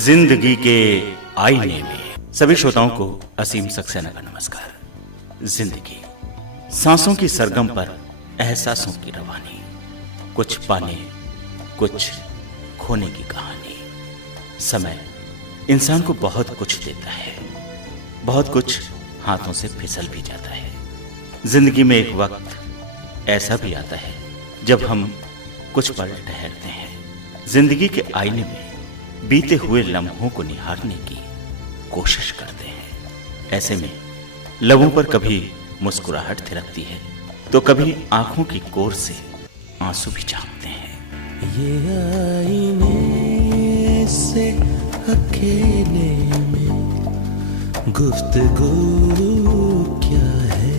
जिंदगी के आईने में सभी श्रोताओं को असीम सक्सेना का नमस्कार। जिंदगी सांसों की सरगम पर एहसासों की रवानी, कुछ पाने कुछ खोने की कहानी। समय इंसान को बहुत कुछ देता है, बहुत कुछ हाथों से फिसल भी जाता है। जिंदगी में एक वक्त ऐसा भी आता है जब हम कुछ पल ठहरते हैं, जिंदगी के आईने में बीते हुए लम्हों को निहारने की कोशिश करते हैं। ऐसे में लबों पर कभी मुस्कुराहट थिरकती है तो कभी आंखों की कोर से आंसू भी झांकते हैं। ये आईने से अकेले में गुफ्तगू क्या है,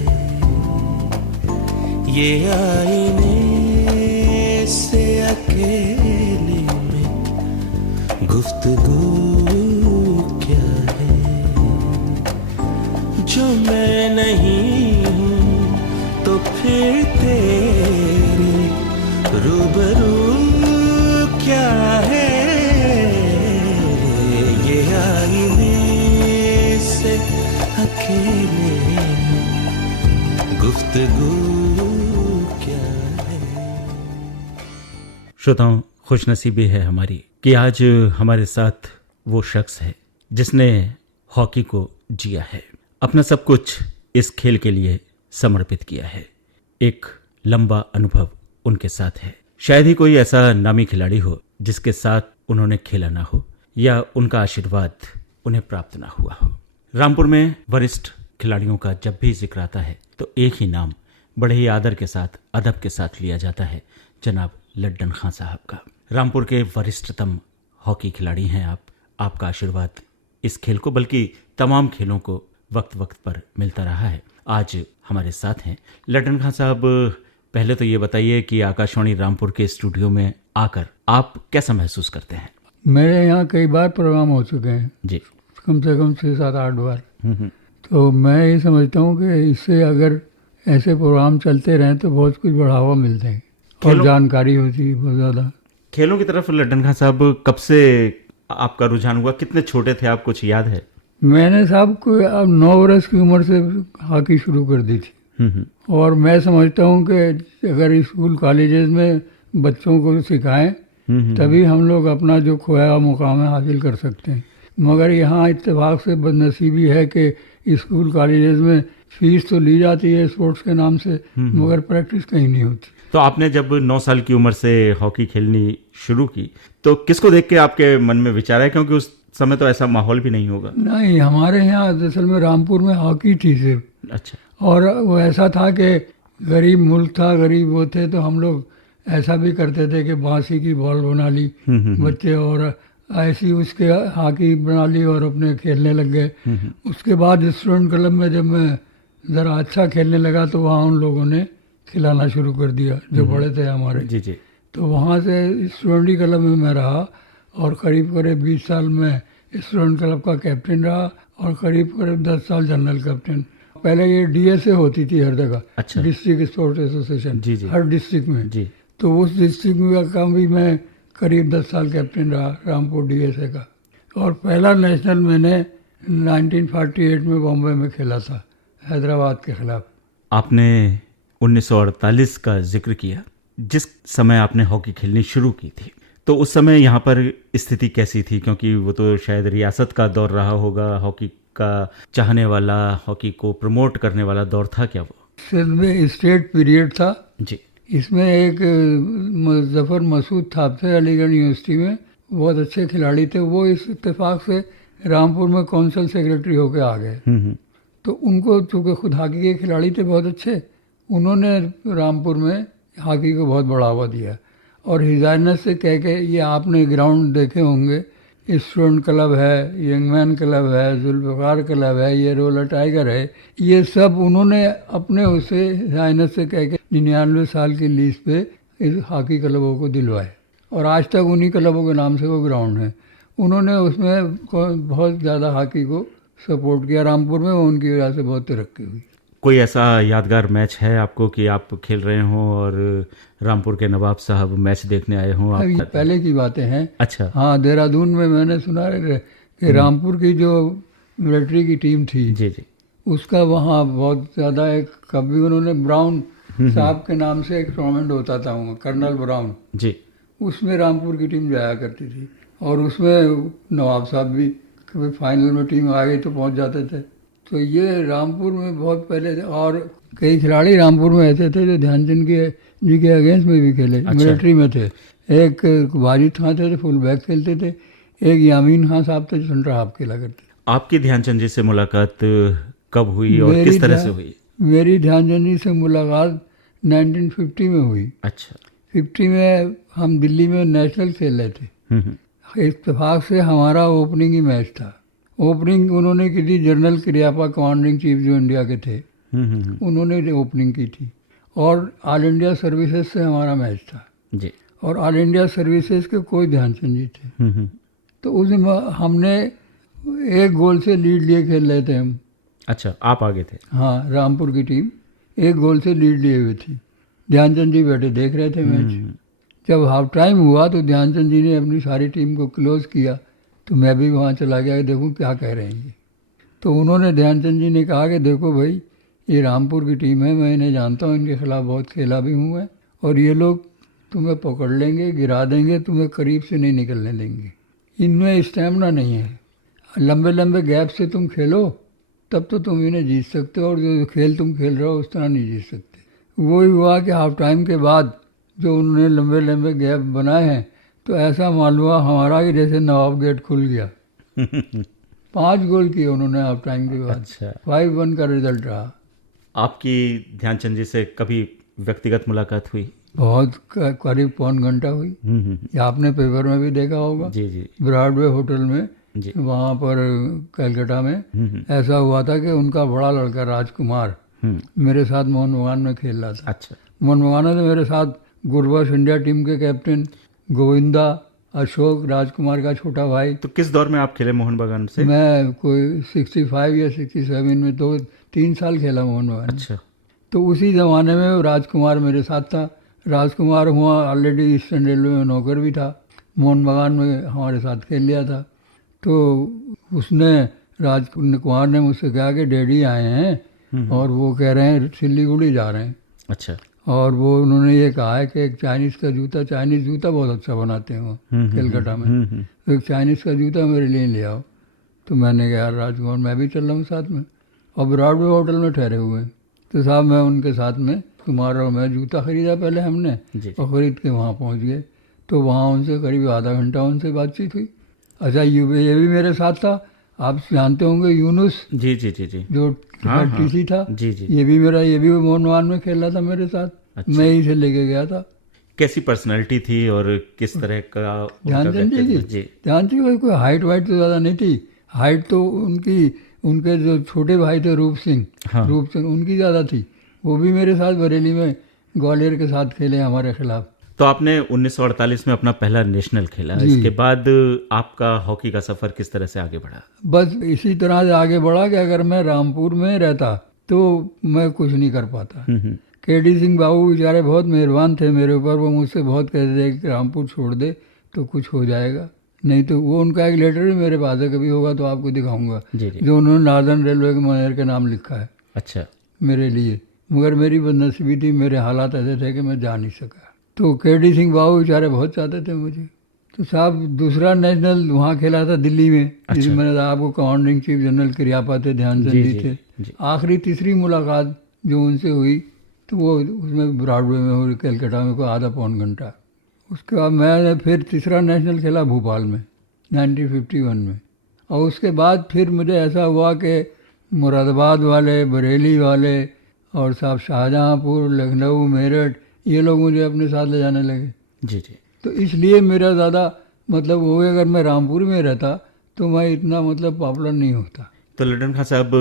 ये आईने से अकेले में गुफ्तगू क्या है। जो मैं नहीं हूँ तो फिर तेरे रूबरू क्या है, ये आईने से अकेले में गुफ्तगू क्या है। श्रोताओं, खुशनसीबी है हमारी कि आज हमारे साथ वो शख्स है जिसने हॉकी को जिया है, अपना सब कुछ इस खेल के लिए समर्पित किया है। एक लंबा अनुभव उनके साथ है। शायद ही कोई ऐसा नामी खिलाड़ी हो जिसके साथ उन्होंने खेला ना हो या उनका आशीर्वाद उन्हें प्राप्त ना हुआ हो। रामपुर में वरिष्ठ खिलाड़ियों का जब भी जिक्र आता है तो एक ही नाम बड़े ही आदर के साथ, अदब के साथ लिया जाता है, जनाब लड्डन खां साहब का। रामपुर के वरिष्ठतम हॉकी खिलाड़ी हैं आप। आपका आशीर्वाद इस खेल को, बल्कि तमाम खेलों को वक्त वक्त पर मिलता रहा है। आज हमारे साथ हैं लड्डन खां साहब। पहले तो ये बताइए कि आकाशवाणी रामपुर के स्टूडियो में आकर आप कैसा महसूस करते हैं? मेरे यहाँ कई बार प्रोग्राम हो चुके हैं जी, कम से कम 6-7-8 बार। तो मैं ये समझता हूँ कि इससे अगर ऐसे प्रोग्राम चलते रहें तो बहुत कुछ बढ़ावा मिलता है और जानकारी होती है बहुत ज़्यादा। खेलों की तरफ लड्डन खां साहब कब से आपका रुझान हुआ? कितने छोटे थे आप, कुछ याद है? मैंने साहब को 9 वर्ष की उम्र से हॉकी शुरू कर दी थी। और मैं समझता हूँ कि अगर स्कूल कॉलेजेस में बच्चों को सिखाएं तभी हम लोग अपना जो खोया हुआ मुकाम है हासिल कर सकते हैं। मगर यहाँ इत्तेफाक से बदनसीबी है कि स्कूल कॉलेजेस में फीस तो ली जाती है स्पोर्ट्स के नाम से, मगर प्रैक्टिस कहीं नहीं होती। तो आपने जब 9 साल की उम्र से हॉकी खेलनी शुरू की तो किसको देख के आपके मन में विचार है? क्योंकि उस समय तो ऐसा माहौल भी नहीं होगा। नहीं, हमारे यहाँ असल में रामपुर में हॉकी थी सिर्फ। अच्छा। और वो ऐसा था कि गरीब मुल्क था, गरीब वो थे, तो हम लोग ऐसा भी करते थे कि बांसी की बॉल बना ली बच्चे और ऐसी उसके हॉकी बना ली और अपने खेलने लग गए। उसके बाद स्टूडेंट क्लब में जब मैं ज़रा अच्छा खेलने लगा तो वहाँ उन लोगों ने खिलाना शुरू कर दिया जो बड़े थे हमारे। जी जी। तो वहाँ से स्टूडेंट क्लब में मैं रहा और करीब 20 साल में स्टूडेंट क्लब का कैप्टन रहा और करीब 10 साल जनरल कैप्टन। पहले ये डीएसए होती थी हर जगह। अच्छा। District sports association. जी जी। हर डिस्ट्रिक्ट में। जी। तो उस डिस्ट्रिक्ट का भी मैं करीब 10 साल कैप्टन रहा रामपुर डीएसए का। और पहला नेशनल मैंने 1948 में बॉम्बे में खेला था हैदराबाद के खिलाफ। आपने 1948 का जिक्र किया, जिस समय आपने हॉकी खेलनी शुरू की थी, तो उस समय यहाँ पर स्थिति कैसी थी? क्योंकि वो तो शायद रियासत का दौर रहा होगा, हॉकी का चाहने वाला, हॉकी को प्रमोट करने वाला दौर था क्या वो? सिर्फ में स्टेट पीरियड था जी। इसमें एक जफर मसूद साहब थे अलीगढ़ यूनिवर्सिटी में, बहुत अच्छे खिलाड़ी थे। वो इस इत्तेफाक से रामपुर में काउंसिल सेक्रेटरी होके आ गए। तो उनको चूँकि खुद हॉकी के खिलाड़ी थे बहुत अच्छे, उन्होंने रामपुर में हॉकी को बहुत बढ़ावा दिया और हिजायत से कह के, ये आपने ग्राउंड देखे होंगे, स्टूडेंट क्लब है, यंगमैन क्लब है, जुल्फ़िकार क्लब है, ये रोलर टाइगर है, ये सब उन्होंने अपने उसे हिजायत से कह के 99 साल की लीज पे इस हॉकी क्लबों को दिलवाए और आज तक उन्हीं क्लबों के नाम से वो ग्राउंड है। उन्होंने उसमें बहुत ज़्यादा हॉकी को सपोर्ट किया रामपुर में, उनकी वजह से बहुत तरक्की हुई। कोई ऐसा यादगार मैच है आपको कि आप खेल रहे हों और रामपुर के नवाब साहब मैच देखने आए हों? अब ये आप पहले की बातें हैं। अच्छा। हाँ, देहरादून में मैंने सुना है कि रामपुर की जो मिलिट्री की टीम थी जी जी। उसका वहाँ बहुत ज़्यादा एक कभी उन्होंने ब्राउन साहब के नाम से एक टूर्नामेंट होता था वहाँ, कर्नल ब्राउन, जी। उसमें रामपुर की टीम जाया करती थी और उसमें नवाब साहब भी कभी फाइनल में टीम आ गई तो पहुँच जाते थे। तो ये रामपुर में बहुत पहले थे और कई खिलाड़ी रामपुर में ऐसे थे जो ध्यानचंद जी के अगेंस्ट में भी खेले। अच्छा। मिलिट्री में थे। एक वाजिद खां थे, फुल बैक खेलते थे। एक यामीन खां साहब थे जो सेंटर हाफ खेला करते। आपकी ध्यानचंद जी से मुलाकात कब हुई और किस तरह से हुई? मेरी ध्यानचंद जी से मुलाकात 1950 में हुई। अच्छा। 50 में हम दिल्ली में नेशनल खेल रहे थे। इत्तेफाक से हमारा ओपनिंग ही मैच था। ओपनिंग उन्होंने की थी जनरल क्रियापा, कमांडिंग चीफ जो इंडिया के थे, उन्होंने ओपनिंग की थी और ऑल इंडिया सर्विसेज से हमारा मैच था जी। और ऑल इंडिया सर्विसेज के कोई ध्यानचंद जी थे। तो उस हमने एक गोल से लीड लिए खेल रहे थे हम। अच्छा, आप आगे थे? हाँ, रामपुर की टीम एक गोल से लीड लिए हुई थी। ध्यानचंद जी बैठे देख रहे थे मैच। जब हाफ टाइम हुआ तो ध्यानचंद जी ने अपनी सारी टीम को क्लोज किया तो मैं भी वहाँ चला गया कि देखूँ क्या कह रहे हैं ये। तो उन्होंने ध्यानचंद जी ने कहा कि देखो भाई, ये रामपुर की टीम है, मैं इन्हें जानता हूँ, इनके खिलाफ बहुत खेला भी हूँ मैं, और ये लोग तुम्हें पकड़ लेंगे, गिरा देंगे, तुम्हें करीब से नहीं निकलने देंगे। इनमें स्टैमिना नहीं है, लंबे लंबे गैप से तुम खेलो तब तो तुम इन्हें जीत सकते हो, और जो खेल तुम खेल रहे हो उस तरह नहीं जीत सकते। वही हुआ कि हाफ टाइम के बाद जो उन्होंने लंबे लंबे गैप बनाए हैं तो ऐसा मालूम हुआ हमारा कि जैसे नवाब गेट खुल गया। 5 गोल किए उन्होंने हाफ टाइम के बाद। अच्छा। 5-1 का रिजल्ट रहा। आपकी ध्यानचंद जी से कभी व्यक्तिगत मुलाकात हुई? बहुत करीब 1.25 घंटा हुई। ये आपने पेपर में भी देखा होगा। जी जी ब्रॉडवे होटल में जी। वहाँ पर कलकत्ता में ऐसा हुआ था कि उनका बड़ा लड़का राजकुमार मेरे साथ मोहन बगान में खेल रहा था। अच्छा। मोहन बगान ने मेरे साथ गुरबख्श इंडिया टीम के कैप्टन गोविंदा, अशोक, राजकुमार का छोटा भाई। तो किस दौर में आप खेले मोहन बगान से? मैं कोई 65 या 67 में 2-3 साल खेला मोहन बगान। अच्छा। तो उसी ज़माने में वो राजकुमार मेरे साथ था। राजकुमार हुआ ऑलरेडी ईस्टर्न रेलवे में नौकर भी था, मोहन बगान में हमारे साथ खेल लिया था। तो उसने राजकुमार ने मुझसे कहा कि डैडी आए हैं और वो कह रहे हैं सिलीगुड़ी जा रहे हैं। अच्छा। और वो उन्होंने ये कहा है कि एक चाइनीज़ जूता बहुत अच्छा बनाते हैं वो कलकत्ता में, तो एक चाइनीज़ का जूता मेरे लिए ले आओ। तो मैंने कहा यार राजकुमार, मैं भी चल रहा हूँ साथ में, और ब्रॉडवे होटल में ठहरे हुए हैं। तो साहब मैं उनके साथ में, कुमार और मैं, जूता खरीदा पहले हमने और ख़रीद के वहाँ पहुँच गए। तो वहाँ उनसे करीब आधा घंटा उनसे बातचीत हुई। अच्छा, ये भी मेरे साथ था, आप जानते होंगे यूनुस। जी जी जी जी। जो टीसी था। जी जी। ये भी मोहन बगान में खेल रहा था मेरे साथ। अच्छा। मैं ही से लेके गया था। कैसी पर्सनालिटी थी और किस तरह का ध्यानचंद जी की? ध्यानचंद जी कोई हाइट वाइट तो ज़्यादा नहीं थी। हाइट तो उनके जो छोटे भाई थे रूप सिंह, उनकी ज़्यादा थी। वो भी मेरे साथ बरेली में ग्वालियर के साथ खेले हमारे खिलाफ। तो आपने 1948 में अपना पहला नेशनल खेला, इसके बाद आपका हॉकी का सफर किस तरह से आगे बढ़ा? बस इसी तरह से आगे बढ़ा कि अगर मैं रामपुर में रहता तो मैं कुछ नहीं कर पाता। केडी सिंह बाबू बेचारे बहुत मेहरबान थे मेरे ऊपर, वो मुझसे बहुत कहते थे कि रामपुर छोड़ दे तो कुछ हो जाएगा, नहीं तो वो उनका एक लेटर भी मेरे पास है, कभी होगा तो आपको दिखाऊंगा, जो उन्होंने नॉर्दर्न रेलवे के मैनेजर के नाम लिखा है। अच्छा। मेरे लिए, मगर मेरी बदनसीबी थी, मेरे हालात ऐसे थे कि मैं जा नहीं सका। तो केडी सिंह बाबू बेचारे बहुत चाहते थे मुझे। तो साहब दूसरा नेशनल वहाँ खेला था दिल्ली में। अच्छा। जिसमें मैंने आपको कमांडिंग चीफ जनरल क्रियापा थे, ध्यानचंद जी थे। आखिरी तीसरी मुलाकात जो उनसे हुई तो वो उसमें ब्रॉडवे में हुई, कलकत्ता में, कोई आधा पौन घंटा। उसके बाद मैंने फिर तीसरा नेशनल खेला भोपाल में 1951 में। और उसके बाद फिर मुझे ऐसा हुआ कि मुरादाबाद वाले, बरेली वाले और साहब शाहजहाँपुर, लखनऊ, मेरठ, ये लोग मुझे अपने साथ ले जाने लगे। जी जी। तो इसलिए मेरा ज़्यादा मतलब वो, अगर मैं रामपुर में रहता तो मैं इतना मतलब पॉपुलर नहीं होता। तो लड्डन खां साहब,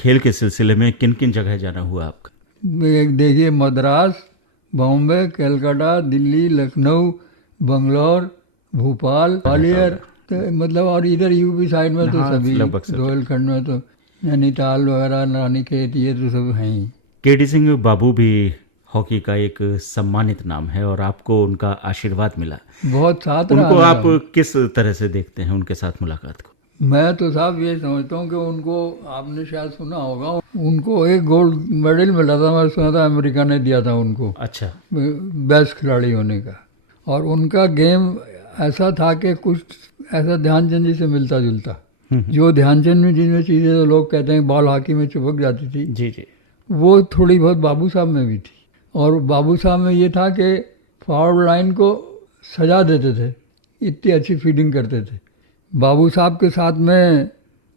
खेल के सिलसिले में किन किन जगह जाना हुआ आपका? देखिए, मद्रास, बॉम्बे, कलकत्ता, दिल्ली, लखनऊ, बंगलौर, भोपाल, ग्वालियर, तो मतलब और इधर यूपी साइड में तो सभी, रोहिलखंड में तो नैनीताल वगैरह, रानीखेत, ये तो सब हैं ही। केडी सिंह बाबू भी हॉकी का एक सम्मानित नाम है और आपको उनका आशीर्वाद मिला। बहुत साथ उनको रहा आप मेरा। किस तरह से देखते हैं, उनके साथ मुलाकात को? मैं तो साहब ये समझता हूँ कि उनको, आपने शायद सुना होगा, उनको एक गोल्ड मेडल मिला था, मैं सुना था अमेरिका ने दिया था उनको, अच्छा। बेस्ट खिलाड़ी होने का। और उनका गेम ऐसा था कि कुछ ऐसा ध्यानचंद जी से मिलता जुलता। जो ध्यानचंद में जिनमें चीज़ें तो लोग कहते हैं बॉल हॉकी में चिपक जाती थी, जी जी। वो थोड़ी बहुत बाबू साहब में भी थी। और बाबू साहब में ये था कि फॉरवर्ड लाइन को सजा देते थे, इतनी अच्छी फील्डिंग करते थे। बाबू साहब के साथ में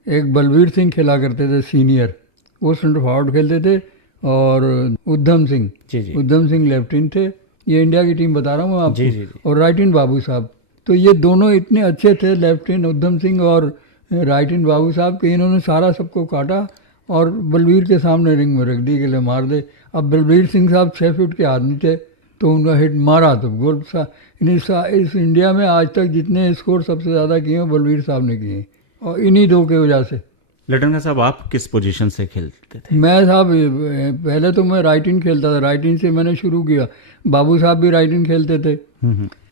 एक बलवीर सिंह खेला करते थे सीनियर, वो सेंटर फॉरवर्ड खेलते थे, और उद्धम सिंह, जी जी। उद्धम सिंह लेफ्ट इन थे। ये इंडिया की टीम बता रहा हूँ आपको। जी जी जी। और राइट इन बाबू साहब, तो ये दोनों इतने अच्छे थे, लेफ्ट इन उद्धम सिंह और राइट इन बाबू साहब, कि इन्होंने सारा सबको काटा और बलवीर के सामने रिंग में रख दी कि ले मार दे। अब बलवीर सिंह साहब 6 फीट के आदमी थे, तो उनका हिट मारा तो गोल सा। इस इंडिया में आज तक जितने स्कोर सबसे ज़्यादा किए हैं बलवीर साहब ने किए हैं, और इन्हीं दो की वजह से। लटनगा साहब, आप किस पोजीशन से खेलते थे? मैं साहब पहले तो मैं राइट इन खेलता था, राइट इन से मैंने शुरू किया। बाबू साहब भी राइट इन खेलते थे।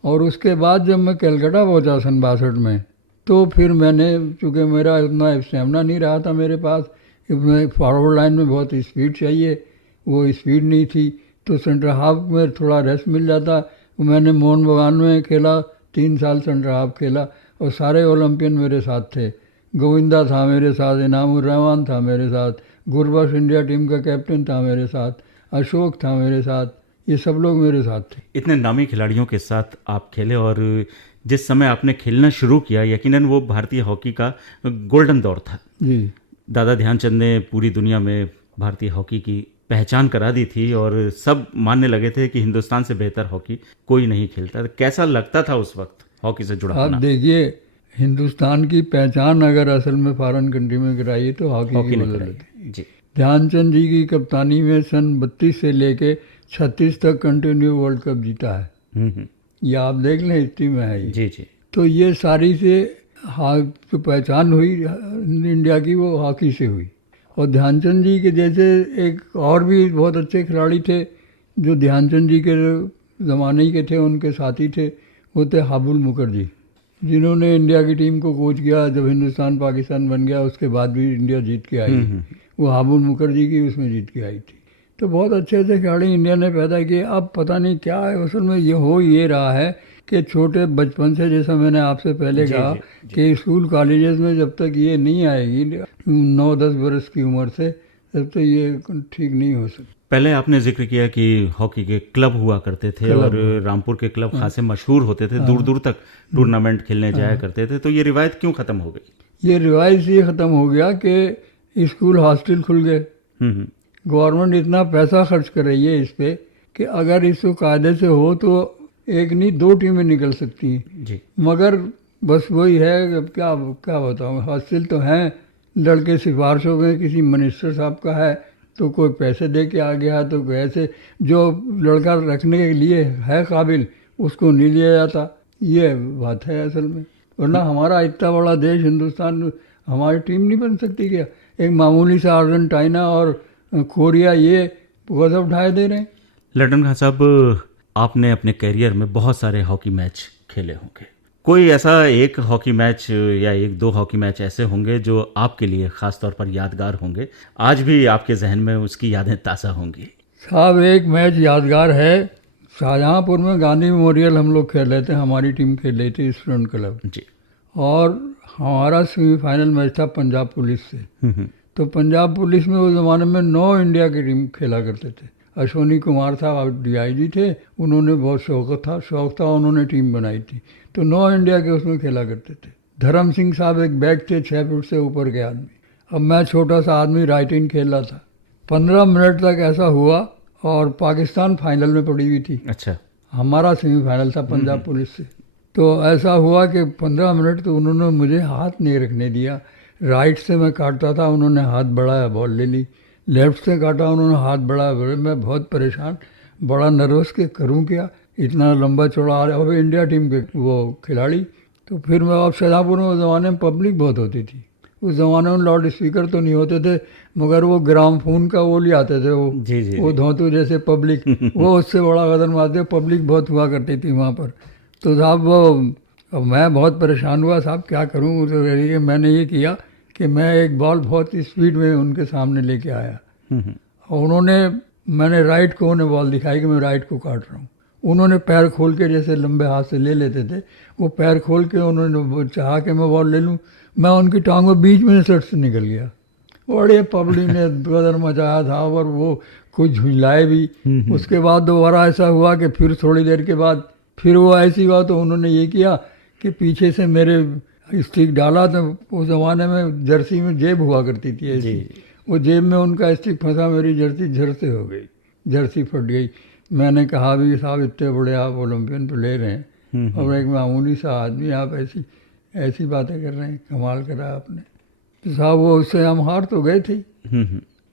और उसके बाद जब मैं कलकत्ता पहुंचा सन 62 में, तो फिर मैंने, चूँकि मेरा इतना स्टेमिना नहीं रहा था मेरे पास, फॉरवर्ड लाइन में बहुत स्पीड चाहिए, वो स्पीड नहीं थी, तो सेंटर हाफ में थोड़ा रेस्ट मिल जाता। मैंने मोहन बगान में खेला, 3 साल सेंटर हाफ खेला, और सारे ओलंपियन मेरे साथ थे। गोविंदा था मेरे साथ, इनामुर रहमान था मेरे साथ, गुरबख्श इंडिया टीम का कैप्टन था मेरे साथ, अशोक था मेरे साथ, ये सब लोग मेरे साथ थे। इतने नामी खिलाड़ियों के साथ आप खेले, और जिस समय आपने खेलना शुरू किया, यकीनन वो भारतीय हॉकी का गोल्डन दौर था। जी। दादा ध्यानचंद ने पूरी दुनिया में भारतीय हॉकी की पहचान करा दी थी, और सब मानने लगे थे कि हिंदुस्तान से बेहतर हॉकी कोई नहीं खेलता। कैसा लगता था उस वक्त हॉकी से जुड़ा आप होना? देखिए, हिंदुस्तान की पहचान अगर असल में फॉरेन कंट्री में कराई है तो हॉकी हॉकी की ने बदौलत है। कराई। जी। ध्यानचंद जी की कप्तानी में सन 32 से लेके 36 तक कंटिन्यू वर्ल्ड कप जीता है। ये आप देख लें, हिस्ट्री में है ये। जी जी। तो ये सारी से जो पहचान हुई इंडिया की, वो हॉकी से हुई। और ध्यानचंद जी के जैसे एक और भी बहुत अच्छे खिलाड़ी थे जो ध्यानचंद जी के ज़माने के थे, उनके साथी थे, वो थे हाबुल मुखर्जी, जिन्होंने इंडिया की टीम को कोच किया। जब हिंदुस्तान पाकिस्तान बन गया उसके बाद भी इंडिया जीत के आई। वो हाबुल मुखर्जी की उसमें जीत के आई थी। तो बहुत अच्छे अच्छे खिलाड़ी इंडिया ने पैदा किए। अब पता नहीं क्या है, असल में ये हो ये रहा है कि छोटे बचपन से, जैसा मैंने आपसे पहले कहा कि स्कूल कॉलेजेस में जब तक ये नहीं आएगी 9-10 बरस की उम्र से, तब तक ये ठीक नहीं हो सकता। पहले आपने जिक्र किया कि हॉकी के क्लब हुआ करते थे, और रामपुर के क्लब खासे मशहूर होते थे, दूर दूर तक टूर्नामेंट खेलने जाया करते थे। तो ये रिवायत क्यों खत्म हो गई? ये रिवायत ये ख़त्म हो गया कि स्कूल हॉस्टल खुल गए। गवर्नमेंट इतना पैसा खर्च कर रही है इस पे कि अगर इसको कायदे से हो तो एक नहीं 2 टीमें निकल सकती हैं जी। मगर बस वही है, अब क्या क्या बताऊँ, हॉस्टल तो हैं, लड़के सिफारिश हो गए, किसी मिनिस्टर साहब का है तो कोई पैसे दे के आ गया, तो ऐसे जो लड़का रखने के लिए है काबिल उसको नहीं लिया जाता। ये बात है असल में। वरना हमारा इतना बड़ा देश हिंदुस्तान, हमारी टीम नहीं बन सकती क्या? एक मामूली सा अर्जेंटीना और कोरिया ये गजब ढाए दे रहे हैं। लटनगा साहब, आपने अपने करियर में बहुत सारे हॉकी मैच खेले होंगे। कोई ऐसा एक हॉकी मैच या 1-2 हॉकी मैच ऐसे होंगे जो आपके लिए खास तौर पर यादगार होंगे, आज भी आपके जहन में उसकी यादें ताज़ा होंगी? साहब, एक मैच यादगार है, शाहजहाँपुर में गांधी मेमोरियल हम लोग खेल रहे थे, हमारी टीम खेल रही थी स्टूडेंट क्लब जी। और हमारा सेमीफाइनल मैच था पंजाब पुलिस से। तो पंजाब पुलिस में उस ज़माने में 9 इंडिया की टीम खेला करते थे। अश्वनी कुमार साहब DIG थे, उन्होंने बहुत शौक था, उन्होंने टीम बनाई थी। तो 9 इंडिया के उसमें खेला करते थे। धर्म सिंह साहब एक बैक थे 6 फुट से ऊपर के आदमी। अब मैं छोटा सा आदमी राइट इन खेल रहा था। 15 मिनट तक ऐसा हुआ और पाकिस्तान फाइनल में पड़ी हुई थी। अच्छा। हमारा सेमीफाइनल था पंजाब पुलिस से। तो ऐसा हुआ कि 15 मिनट तो उन्होंने मुझे हाथ नहीं रखने दिया। राइट से मैं काटता था, उन्होंने हाथ बढ़ाया, बॉल ले ली। लेफ्ट से काटा, उन्होंने हाथ बढ़ाया। मैं बहुत परेशान, बड़ा नर्वस कि करूं क्या, इतना लंबा चौड़ा। अब इंडिया टीम के वो खिलाड़ी। तो फिर मैं, अब शाहजहाँपुर में उस ज़माने में पब्लिक बहुत होती थी, उस ज़माने में लाउड स्पीकर तो नहीं होते थे, मगर वो ग्रामफोन का वो ले आते थे, वो धोतू जैसे पब्लिक वो उससे बड़ा कदम आते, पब्लिक बहुत हुआ करती थी वहाँ पर। तो साहब वो अब मैं बहुत परेशान हुआ, साहब क्या करूँ। तो मैंने ये किया कि मैं एक बॉल बहुत स्पीड में उनके सामने लेके आया और मैंने राइट को उन्हें बॉल दिखाई कि मैं राइट को काट रहा हूँ। उन्होंने पैर खोल के, जैसे लंबे हाथ से ले लेते थे, वो पैर खोल के उन्होंने चाहा कि मैं बॉल ले लूँ, मैं उनकी टांग में बीच में सट से निकल गया। बड़े पब्लिक ने गदर मचाया था और वो कुछ झुंझलाए भी। उसके बाद दोबारा ऐसा हुआ कि फिर थोड़ी देर के बाद फिर वो ऐसी हुआ, तो उन्होंने ये किया कि पीछे से मेरे स्टिक डाला। तो उस ज़माने में जर्सी में जेब हुआ करती थी ऐसी, वो जेब में उनका स्टिक फंसा, मेरी जर्सी झर से हो गई, जर्सी फट गई। मैंने कहा भी साहब इतने बड़े आप ओलंपियन प्लेयर हैं और एक मामूली सा आदमी, आप ऐसी बातें कर रहे हैं, कमाल करा आपने। तो साहब वो उससे हम हार तो गए थे,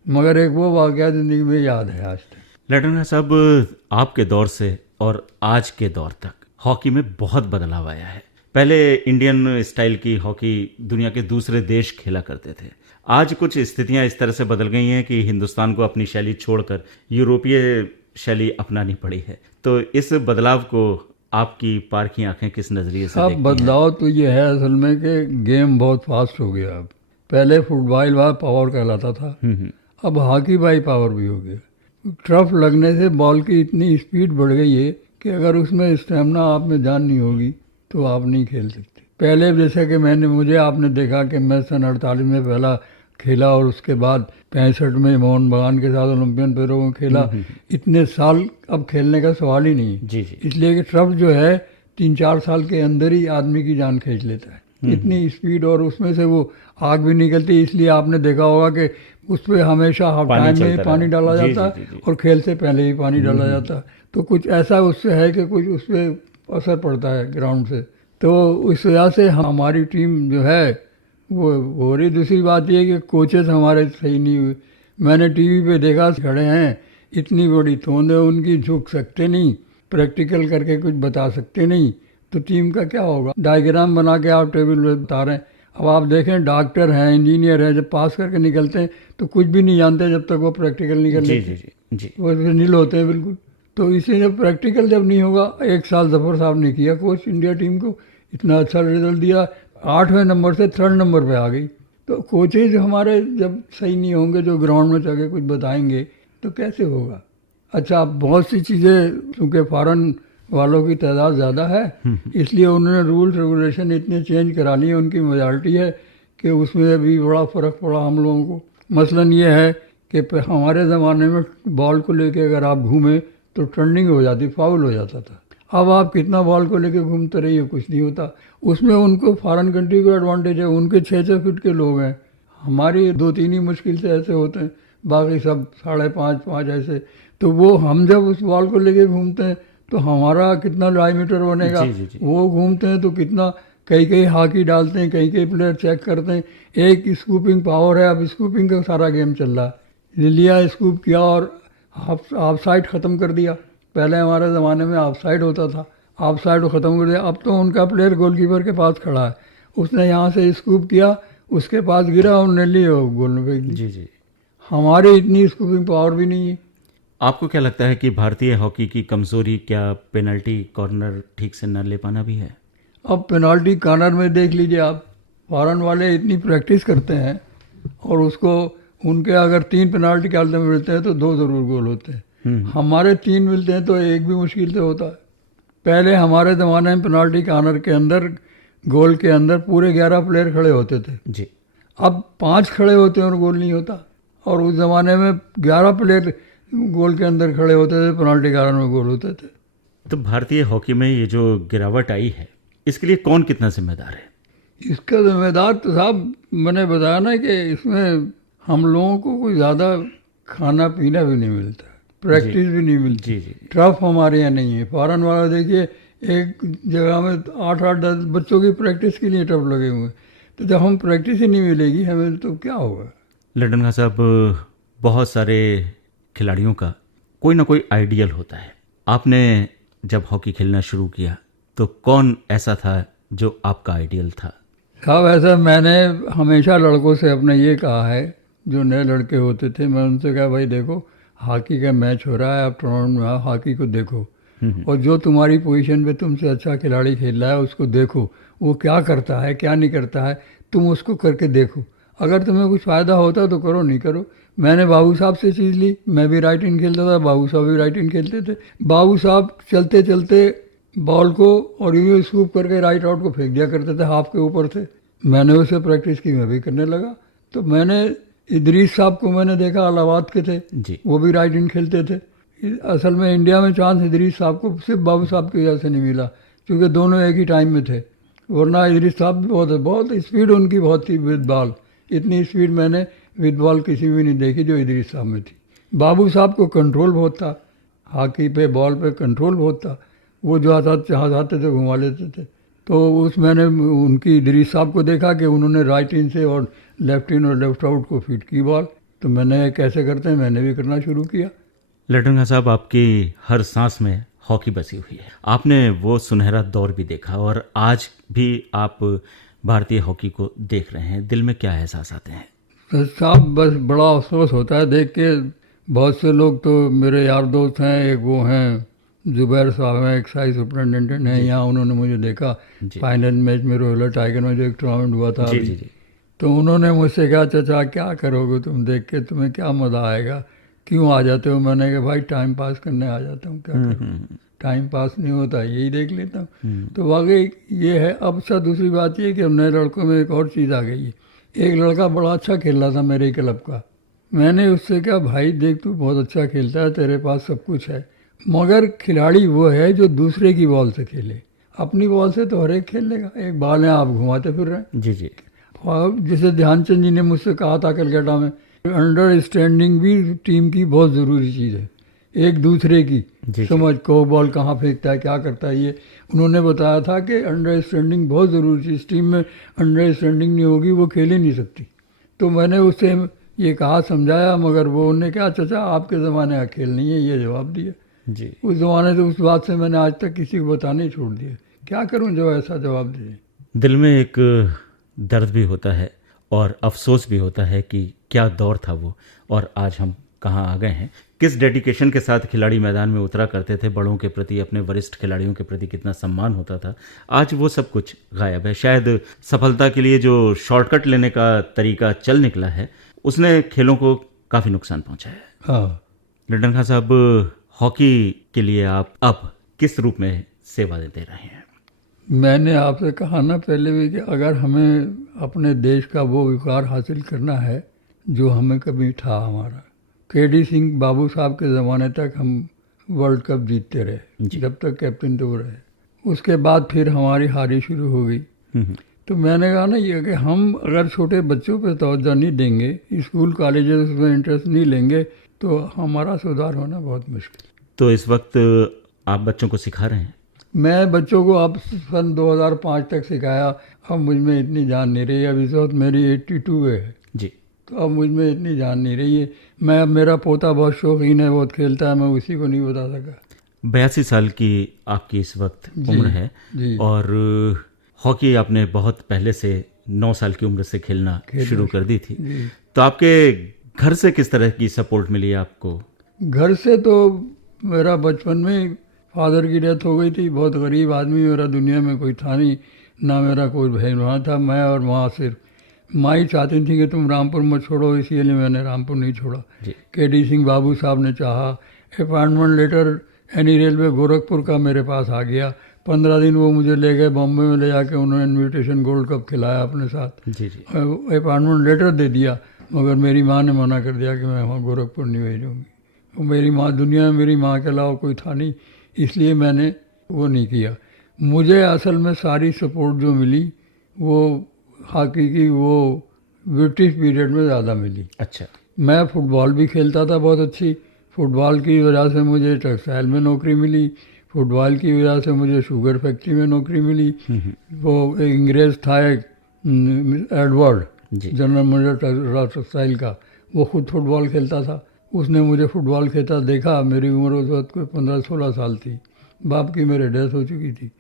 मगर एक वो वाक़या ज़िंदगी में याद है आज तक। लडनगा साहब, आपके दौर से और आज के दौर तक हॉकी में बहुत बदलाव आया है। पहले इंडियन स्टाइल की हॉकी दुनिया के दूसरे देश खेला करते थे, आज कुछ स्थितियां इस तरह से बदल गई हैं कि हिंदुस्तान को अपनी शैली छोड़कर यूरोपीय शैली अपनानी पड़ी है। तो इस बदलाव को आपकी पारखी आंखें किस नज़रिए से देखती हैं? बदलाव तो ये है असल में कि गेम बहुत फास्ट हो गया। अब पहले फुटबॉल बाय पावर कहलाता था, अब हॉकी बाय पावर भी हो गया। ट्रफ लगने से बॉल की इतनी स्पीड बढ़ गई है कि अगर उसमें स्टेमिना आप में जान नहीं होगी तो आप नहीं खेल सकते। पहले जैसे कि मुझे आपने देखा कि मैं सन 48 में पहला खेला और उसके बाद 65 में मोहन बगान के साथ ओलंपियन पैरों में खेला। इतने साल अब खेलने का सवाल ही नहीं है, इसलिए कि ट्रफ जो है 3-4 साल के अंदर ही आदमी की जान खींच लेता है, इतनी स्पीड, और उसमें से वो आग भी निकलती। इसलिए आपने देखा होगा कि उस पर हमेशा हाफ टाइम में ही पानी डाला जाता है और खेल से पहले ही पानी डाला जाता है। तो कुछ ऐसा उससे है कि कुछ उस पर असर पड़ता है ग्राउंड से। तो इस वजह से हमारी टीम जो है वो हो रही। दूसरी बात ये कि कोचेस हमारे सही नहीं हुए। मैंने टीवी पे देखा, खड़े हैं, इतनी बड़ी तोंद है उनकी, झुक सकते नहीं, प्रैक्टिकल करके कुछ बता सकते नहीं, तो टीम का क्या होगा। डायग्राम बना के आप टेबल पे बता रहे हैं। अब आप देखें, डॉक्टर हैं, इंजीनियर हैं, जब पास करके निकलते हैं तो कुछ भी नहीं जानते जब तक वो प्रैक्टिकल नहीं कर लेते, वो नील होते हैं बिल्कुल। तो इसलिए जब प्रैक्टिकल जब नहीं होगा, 1 साल जफर साहब ने किया कोच इंडिया टीम को, इतना अच्छा रिजल्ट दिया, 8वें नंबर से 3rd नंबर पे आ गई। तो कोचेज हमारे जब सही नहीं होंगे, जो ग्राउंड में जाके कुछ बताएंगे, तो कैसे होगा। अच्छा, बहुत सी चीज़ें, चूँकि फॉरेन वालों की तादाद ज़्यादा है, इसलिए उन्होंने रूल्स रेगुलेशन इतने चेंज करा लिए, उनकी मेजॉरिटी है कि उसमें भी बड़ा फ़र्क पड़ा हम लोगों को। मसलन ये है कि हमारे ज़माने में बॉल को लेके अगर आप घूमें तो टर्निंग हो जाती, फाउल हो जाता था। अब आप कितना बॉल को लेके घूमते रहिए, कुछ नहीं होता। उसमें उनको फॉरेन कंट्री को एडवांटेज है, उनके 6-6 फीट के लोग हैं, हमारी 2-3 ही मुश्किल से ऐसे होते हैं, बाकी सब 5.5 ऐसे। तो वो हम जब उस बॉल को लेके घूमते हैं तो हमारा कितना डायमीटर बनेगा। वो घूमते हैं तो कितना, कई हॉकी डालते हैं, कई प्लेयर चेक करते हैं। एक स्कूपिंग पावर है, अब स्कूपिंग का सारा गेम चल रहा है। लिया, स्कूप किया और हाफ साइड ख़त्म कर दिया। पहले हमारे ज़माने में हाफ साइड होता था, हाफ साइड को ख़त्म कर दिया। अब तो उनका प्लेयर गोलकीपर के पास खड़ा है, उसने यहाँ से स्कूप किया, उसके पास गिरा और नेली गोल में फेंक दी। हमारी इतनी स्कूपिंग पावर भी नहीं है। आपको क्या लगता है कि भारतीय हॉकी की कमजोरी क्या पेनल्टी कॉर्नर ठीक से न ले पाना भी है? अब पेनल्टी कॉर्नर में देख लीजिए आप, फॉरेन वाले इतनी प्रैक्टिस करते हैं और उसको, उनके अगर 3 पेनल्टी कॉर्नर में मिलते हैं तो 2 ज़रूर गोल होते हैं। हमारे 3 मिलते हैं तो 1 भी मुश्किल से होता है। पहले हमारे ज़माने में पेनल्टी कॉर्नर के अंदर, गोल के अंदर पूरे 11 प्लेयर खड़े होते थे जी। अब 5 खड़े होते हैं और गोल नहीं होता। और उस ज़माने में 11 प्लेयर गोल के अंदर खड़े होते थे, पेनल्टी कॉर्नर में गोल होते थे। तो भारतीय हॉकी में ये जो गिरावट आई है, इसके लिए कौन कितना जिम्मेदार है? इसका जिम्मेदार तो साहब मैंने बताया ना कि इसमें हम लोगों को कोई ज़्यादा खाना पीना भी नहीं मिलता, प्रैक्टिस भी नहीं मिलती। ट्रफ हमारे यहाँ नहीं है। फॉरेन वाला देखिए, एक जगह में 8-10 बच्चों की प्रैक्टिस के लिए ट्रफ लगे हुए हैं। तो जब हम प्रैक्टिस ही नहीं मिलेगी हमें तो क्या होगा। लडनगा साहब, बहुत सारे खिलाड़ियों का कोई ना कोई आइडियल होता है। आपने जब हॉकी खेलना शुरू किया तो कौन ऐसा था जो आपका आइडियल था? साहब ऐसा मैंने हमेशा लड़कों से अपने ये कहा है, जो नए लड़के होते थे, मैं उनसे कहा भाई देखो हॉकी का मैच हो रहा है, आप टूर्नामेंट में आओ, हॉकी को देखो और जो तुम्हारी पोजीशन पे तुमसे अच्छा खिलाड़ी खेल रहा है उसको देखो, वो क्या करता है क्या नहीं करता है, तुम उसको करके देखो, अगर तुम्हें कुछ फ़ायदा होता तो करो, नहीं करो। मैंने बाबू साहब से चीज़ ली, मैं भी राइट इन खेलता था, बाबू साहब भी राइट इन खेलते थे। बाबू साहब चलते चलते बॉल को और यूँ स्कूप करके राइट आउट को फेंक दिया करते थे, हाफ के ऊपर से। मैंने उसे प्रैक्टिस की, मैं भी करने लगा। तो मैंने इदरीस साहब को मैंने देखा, इलाहाबाद के थे जी। वो भी राइट इन खेलते थे। असल में इंडिया में चांस इदरीस साहब को सिर्फ बाबू साहब की वजह से नहीं मिला, क्योंकि दोनों एक ही टाइम में थे, वरना इदरीस साहब भी बहुत स्पीड उनकी बहुत थी विद बॉल। इतनी स्पीड मैंने विद बॉल किसी में नहीं देखी जो इदरीस साहब में थी। बाबू साहब को कंट्रोल बहुत था, हॉकी पे बॉल पे कंट्रोल बहुत था, वो जो आता जहाँ जाते थे घुमा लेते थे। तो उस मैंने उनकी इदरीस साहब को देखा कि उन्होंने राइट इन से और लेफ्ट इन और लेफ्ट आउट को फिट की बॉल, तो मैंने कैसे करते हैं मैंने भी करना शुरू किया। लल्टन खां साहब, आपकी हर सांस में हॉकी बसी हुई है। आपने वो सुनहरा दौर भी देखा और आज भी आप भारतीय हॉकी को देख रहे हैं, दिल में क्या एहसास आते हैं? तो साहब बस बड़ा अफसोस होता है देख के। बहुत से लोग तो मेरे यार दोस्त हैं, एक वो हैं जुबैर साहब हैं, एक्साइज सुपरिटेंडेंट हैं यहाँ, उन्होंने मुझे देखा फाइनल मैच में रोहिला टाइगर में जो एक टूर्नामेंट हुआ था जी अभी। जी जी। तो उन्होंने मुझसे कहा चाचा क्या करोगे तुम देख के, तुम्हें क्या मज़ा आएगा, क्यों आ जाते हो? मैंने कहा भाई टाइम पास करने आ जाता हूँ, क्या करूँ, टाइम पास नहीं होता, यही देख लेता हूँ। तो वाकई ये है। अब सर दूसरी बात ये कि अब नए लड़कों में एक और चीज़ आ गई है। एक लड़का बड़ा अच्छा खेल रहा था मेरे ही क्लब का, मैंने उससे कहा भाई देख तू बहुत अच्छा खेलता है, तेरे पास सब कुछ है, मगर खिलाड़ी वो है जो दूसरे की बॉल से खेले, अपनी बॉल से तो हर एक खेल लेगा, एक बॉल है आप घुमाते फिर रहे हैं। जी जी। जैसे ध्यानचंद जी ने मुझसे कहा था कलकत्ता में, अंडरस्टैंडिंग भी टीम की बहुत ज़रूरी चीज़ है, एक दूसरे की समझ को, बॉल कहाँ फेंकता है क्या करता है, ये उन्होंने बताया था कि अंडरस्टैंडिंग बहुत ज़रूरी चीज़, टीम में अंडरस्टैंडिंग नहीं होगी वो खेल ही नहीं सकती। तो मैंने उससे ये कहा, समझाया, मगर वो उन्होंने कहा चाचा आपके ज़माने का खेल नहीं है, ये जवाब दिया जी। उस ज़माने से। उस बात से मैंने आज तक किसी को बताना ही छोड़ दिया, क्या करूं जो ऐसा जवाब दिए। दिल में एक दर्द भी होता है और अफसोस भी होता है कि क्या दौर था वो और आज हम कहाँ आ गए हैं। किस डेडिकेशन के साथ खिलाड़ी मैदान में उतरा करते थे, बड़ों के प्रति, अपने वरिष्ठ खिलाड़ियों के प्रति कितना सम्मान होता था, आज वो सब कुछ गायब है। शायद सफलता के लिए जो शॉर्टकट लेने का तरीका चल निकला है उसने खेलों को काफ़ी नुकसान पहुंचा है। हाँ लल्टन खां साहब, हॉकी के लिए आप अब किस रूप में सेवा दे रहे हैं? मैंने आपसे कहा ना पहले भी कि अगर हमें अपने देश का वो विकार हासिल करना है जो हमें कभी था, हमारा केडी सिंह बाबू साहब के ज़माने तक हम वर्ल्ड कप जीतते रहे, जब तक कैप्टन तो वो रहे, उसके बाद फिर हमारी हारी शुरू हो गई। तो मैंने कहा ना ये कि हम अगर छोटे बच्चों पे तवज्जो नहीं देंगे, स्कूल कॉलेजेस में इंटरेस्ट नहीं लेंगे, तो हमारा सुधार होना बहुत मुश्किल। तो इस वक्त आप बच्चों को सिखा रहे हैं? मैं बच्चों को अब सन 2005 तक सिखाया, अब मुझ में इतनी जान नहीं रही, अब इस वक्त मेरी 82 है जी। तो अब मुझ में इतनी जान नहीं रही है। मैं अब मेरा पोता बहुत शौकीन है, बहुत खेलता है, मैं उसी को नहीं बता सका। 82 साल की आपकी इस वक्त उम्र है जी। और हॉकी आपने बहुत पहले से 9 साल की उम्र से खेलना शुरू कर दी थी, तो आपके घर से किस तरह की सपोर्ट मिली आपको? घर से तो मेरा बचपन में फादर की डेथ हो गई थी, बहुत गरीब आदमी, मेरा दुनिया में कोई था नहीं, ना मेरा कोई बहन वहाँ था, मैं और माँ सिर्फ। माँ ही चाहती थी कि तुम रामपुर मत छोड़ो, इसीलिए मैंने रामपुर नहीं छोड़ा। केडी सिंह बाबू साहब ने चाहा, appointment letter NE railway Gorakhpur का मेरे पास आ गया, 15 दिन वो मुझे ले गए बॉम्बे में, ले जाके उन्होंने इन्विटेशन गोल्ड कप खिलाया अपने साथ। अपॉइंटमेंट लेटर दे दिया, मगर मेरी माँ ने मना कर दिया कि मैं वहाँ गोरखपुर नहीं भेजूँगी। मेरी माँ, दुनिया में मेरी माँ के अलावा कोई था नहीं, इसलिए मैंने वो नहीं किया। मुझे असल में सारी सपोर्ट जो मिली वो हॉकी की वो ब्रिटिश पीरियड में ज़्यादा मिली। अच्छा। मैं फुटबॉल भी खेलता था बहुत अच्छी, फुटबॉल की वजह से मुझे टेक्सटाइल में नौकरी मिली, फुटबॉल की वजह से मुझे शुगर फैक्ट्री में नौकरी मिली। वो एक अंग्रेज़ था एक एडवर्ड, जनरल मैनेजर टेक्सटाइल का, वो खुद फुटबॉल खेलता था, उसने मुझे फुटबॉल खेलता देखा। मेरी उम्र उस वक्त कोई 15-16 साल थी, बाप की मेरे डेथ हो चुकी थी।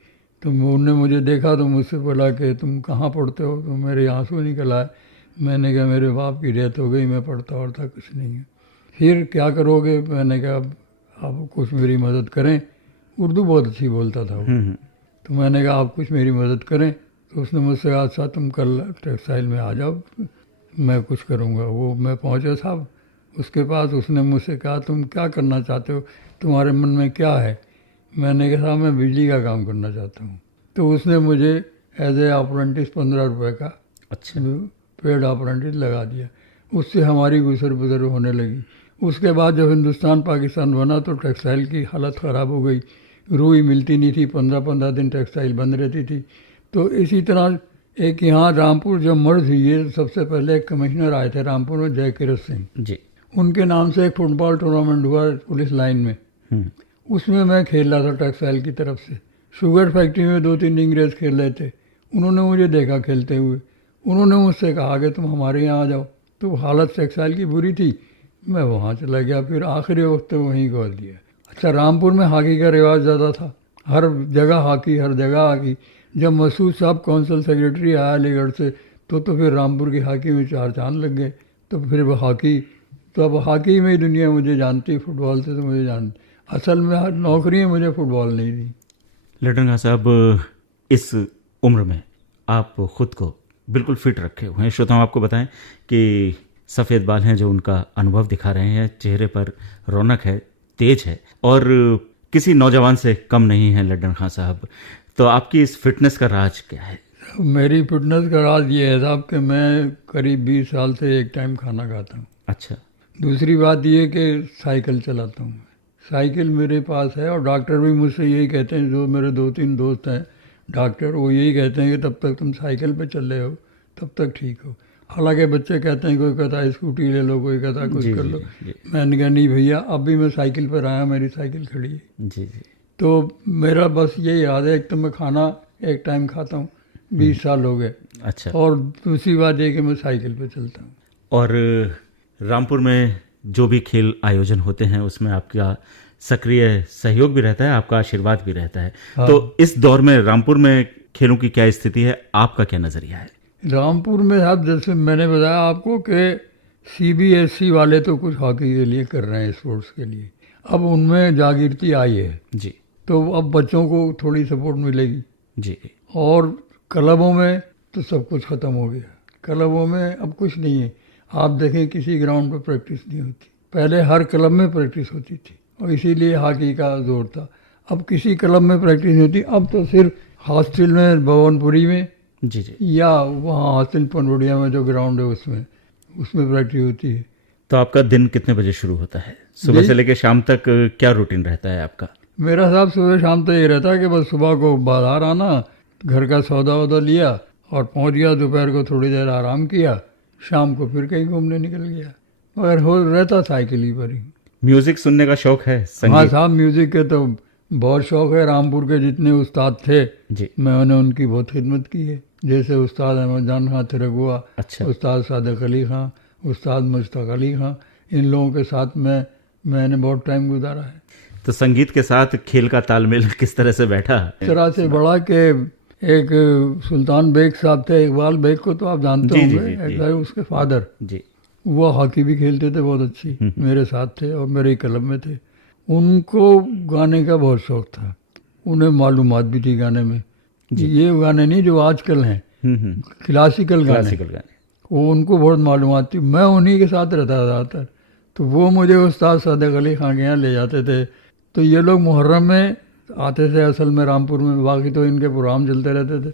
तो उनने मुझे देखा तो मुझसे बोला कि तुम कहाँ पढ़ते हो, तो मेरे आंसू निकल आए। मैंने कहा मेरे बाप की डेथ हो गई, मैं पढ़ता वढ़ता कुछ नहीं है। फिर क्या करोगे? मैंने कहा आप कुछ मेरी मदद करें। उर्दू बहुत अच्छी बोलता था वो। तो मैंने कहा आप कुछ मेरी मदद करें। तो उसने मुझसे कहा अच्छा तुम कल टेक्सटाइल में आ जाओ, मैं कुछ करूँगा। वो मैं पहुँचा साहब उसके पास। उसने मुझसे कहा तुम क्या करना चाहते हो, तुम्हारे मन में क्या है? मैंने कहा मैं बिजली का काम करना चाहता हूँ। तो उसने मुझे एज ए अप्रेंटिस 15 रुपये का अच्छा। पेड अप्रेंटिस लगा दिया। उससे हमारी गुजर बसर होने लगी। उसके बाद जब हिंदुस्तान पाकिस्तान बना तो टेक्सटाइल की हालत ख़राब हो गई, रुई मिलती नहीं थी, 15-15 दिन टेक्सटाइल बंद रहती थी। तो इसी तरह एक यहाँ रामपुर जब मर्ज हुई है, सबसे पहले एक कमिश्नर आए थे रामपुर में, जय किरत सिंह जी। उनके नाम से एक फुटबॉल टूर्नामेंट हुआ पुलिस लाइन में। उसमें मैं खेल रहा था टेक्सटाइल की तरफ से। शुगर फैक्ट्री में 2-3 अंग्रेज खेल रहे थे, उन्होंने मुझे देखा खेलते हुए। उन्होंने मुझसे कहा कि तुम हमारे यहाँ आ जाओ। तो हालत टेक्सटाइल की बुरी थी, मैं वहाँ चला गया। फिर आखिरी वक्त वहीं खोल दिया। अच्छा, रामपुर में हॉकी का रिवाज ज़्यादा था, हर जगह हॉकी, हर जगह हॉकी। जब मसूद साहब कौंसल सेक्रेटरी आया अलीगढ़ से तो फिर रामपुर की हॉकी में 4 चांद लग गए। तो फिर वो हॉकी, तो अब हॉकी में ही दुनिया मुझे जानती, फुटबॉल से तो मुझे जानती। असल में हर नौकरी मुझे फुटबॉल नहीं दी। लड्डन खां साहब, इस उम्र में आप खुद को बिल्कुल फिट रखे हुए हैं। श्रोताओं आपको बताएं कि सफ़ेद बाल हैं जो उनका अनुभव दिखा रहे हैं, चेहरे पर रौनक है, तेज है और किसी नौजवान से कम नहीं है लड्डन खां साहब। तो आपकी इस फिटनेस का राज क्या है? मेरी फिटनेस का राज ये है साहब कि मैं करीब 20 साल से एक टाइम खाना खाता हूँ। अच्छा। दूसरी बात ये कि साइकिल चलाता हूँ। साइकिल मेरे पास है और डॉक्टर भी मुझसे यही कहते हैं, जो मेरे 2-3 दोस्त हैं डॉक्टर, वो यही कहते हैं कि तब तक तुम साइकिल पे चल रहे हो तब तक ठीक हो। हालांकि बच्चे कहते हैं, कोई कहता है स्कूटी ले लो, कोई कहता है कुछ कर लो। मैंने कहा नहीं भैया, अब भी मैं साइकिल पर आया, मेरी साइकिल खड़ी है। जी जी। तो मेरा बस यही याद है, एक तो मैं खाना एक टाइम खाता हूँ, 20 साल हो गए। अच्छा। और दूसरी बात ये कि मैं साइकिल पे चलता हूँ। और रामपुर में जो भी खेल आयोजन होते हैं उसमें आपका सक्रिय सहयोग भी रहता है, आपका आशीर्वाद भी रहता है। हाँ। तो इस दौर में रामपुर में खेलों की क्या स्थिति है, आपका क्या नज़रिया है? रामपुर में साहब जैसे मैंने बताया आपको कि CBSE वाले तो कुछ हॉकी के लिए कर रहे हैं, स्पोर्ट्स के लिए। अब उनमें जागृति आई है जी तो अब बच्चों को थोड़ी सपोर्ट मिलेगी। जी। और क्लबों में तो सब कुछ ख़त्म हो गया, क्लबों में अब कुछ नहीं है। आप देखें किसी ग्राउंड पर प्रैक्टिस नहीं होती, पहले हर क्लब में प्रैक्टिस होती थी और इसीलिए हॉकी का जोर था। अब किसी क्लब में प्रैक्टिस नहीं होती, अब तो सिर्फ हॉस्टल में, भवनपुरी में जी जी। या वहाँ हॉस्टल पनवड़िया में जो ग्राउंड है उसमें प्रैक्टिस होती है। तो आपका दिन कितने बजे शुरू होता है? सुबह से लेकर शाम तक क्या रूटीन रहता है आपका? मेरा साहब सुबह शाम तो ये रहता है कि बस सुबह को बाजार आना, घर का सौदा वौदा लिया और पहुंच गया, दोपहर को थोड़ी देर आराम किया, शाम को फिर कहीं घूमने निकल गया। मगर हो रहता साइकिल ही पर ही। म्यूजिक सुनने का शौक है? हाँ संगीत? साहब, म्यूजिक के तो बहुत शौक है। रामपुर के जितने उस्ताद थे जी। मैंने उनकी बहुत खिदमत की है। जैसे उस्ताद अहमद जान खां थिरगुआ, अच्छा। उस्ताद सादिक अली खां, उस्ताद मुश्ताक अली खां, इन लोगों के साथ मैंने बहुत टाइम गुजारा है। तो संगीत के साथ खेल का तालमेल किस तरह से बैठा? इस तरह से बड़ा कि एक सुल्तान बेग साहब थे, इकबाल बेग को तो आप जानते होंगे, उसके फादर जी। वो हॉकी भी खेलते थे बहुत अच्छी, मेरे साथ थे और मेरे क्लब में थे। उनको गाने का बहुत शौक था, उन्हें मालूमात भी थी गाने में। ये गाने नहीं जो आजकल हैं, क्लासिकल गाने, वो उनको बहुत मालूमात थी। मैं उन्हीं के साथ रहता था ज़्यादातर। तो वो मुझे उस्ताद सादिक अली खां के यहाँ ले जाते थे। तो ये लोग मुहर्रम में आते थे असल में रामपुर में, बाकी तो इनके प्रोग्राम चलते रहते थे।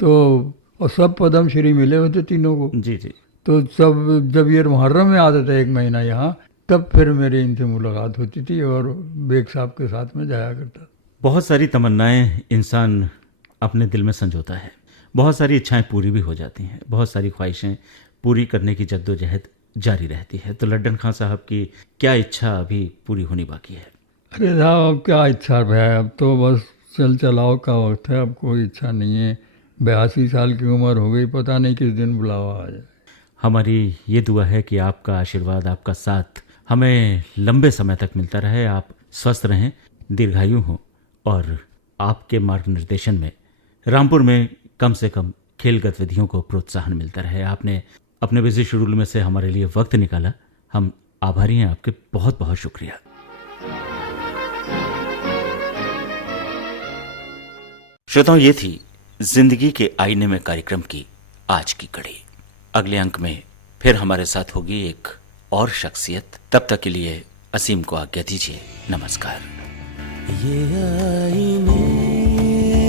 तो और सब पद्म श्री मिले हुए थे तीनों को। जी जी। तो सब जब ये मुहर्रम में आते थे 1 महीना यहाँ, तब फिर मेरी इनसे मुलाकात होती थी और बेग साहब के साथ में जाया करता। बहुत सारी तमन्नाएं इंसान अपने दिल में संजोता है, बहुत सारी इच्छाएं पूरी भी हो जाती हैं, बहुत सारी ख्वाहिशें पूरी करने की जद्दोजहद जारी रहती है। तो लड्डन खां साहब की क्या इच्छा अभी पूरी होनी बाकी है? अरे साहब, अब क्या इच्छा है, अब तो बस चल चलाओ का वक्त है, अब कोई इच्छा नहीं है। 82 साल की उम्र हो गई, पता नहीं किस दिन बुलावा आ जाए। हमारी ये दुआ है कि आपका आशीर्वाद, आपका साथ हमें लंबे समय तक मिलता रहे, आप स्वस्थ रहें, दीर्घायु हों और आपके मार्गनिर्देशन में रामपुर में कम से कम खेल गतिविधियों को प्रोत्साहन मिलता रहे। आपने अपने बिजी शेड्यूल में से हमारे लिए वक्त निकाला, हम आभारी हैं आपके, बहुत बहुत शुक्रिया। श्रोताओं, ये थी जिंदगी के आईने में कार्यक्रम की आज की कड़ी। अगले अंक में फिर हमारे साथ होगी एक और शख्सियत। तब तक के लिए असीम को आज्ञा दीजिए। नमस्कार। ये आईने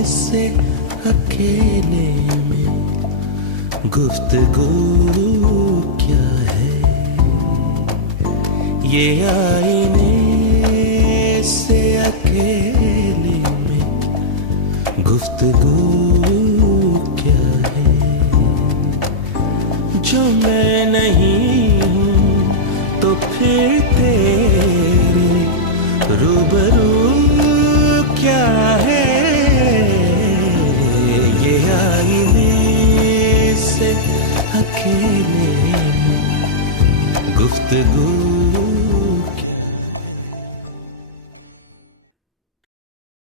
से अकेले में गुफ्तगू क्या है, ये आईने से अकेले में गुफ्तगू क्या है, जो मैं नहीं हूँ तो फिर तेरे रूबरू क्या है, ये आईने से अकेले में गुफ्तगू